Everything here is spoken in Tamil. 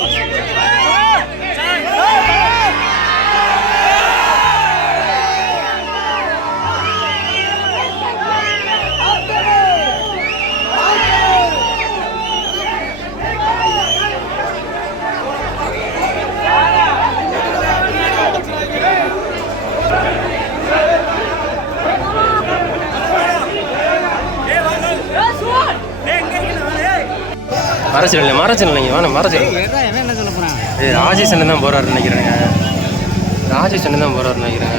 Yeah. அரசியல் இல்லை மரச்சியல் இல்லைங்க. வேணாம் எவன் என்ன சொல்ல போறான் ஏய் ராஜேஷ் அண்ணன் தான் போறாருன்னு நினைக்கிறேங்க. ராஜேஷ் அண்ணன் தான் போறாருன்னு நினைக்கிறேங்க.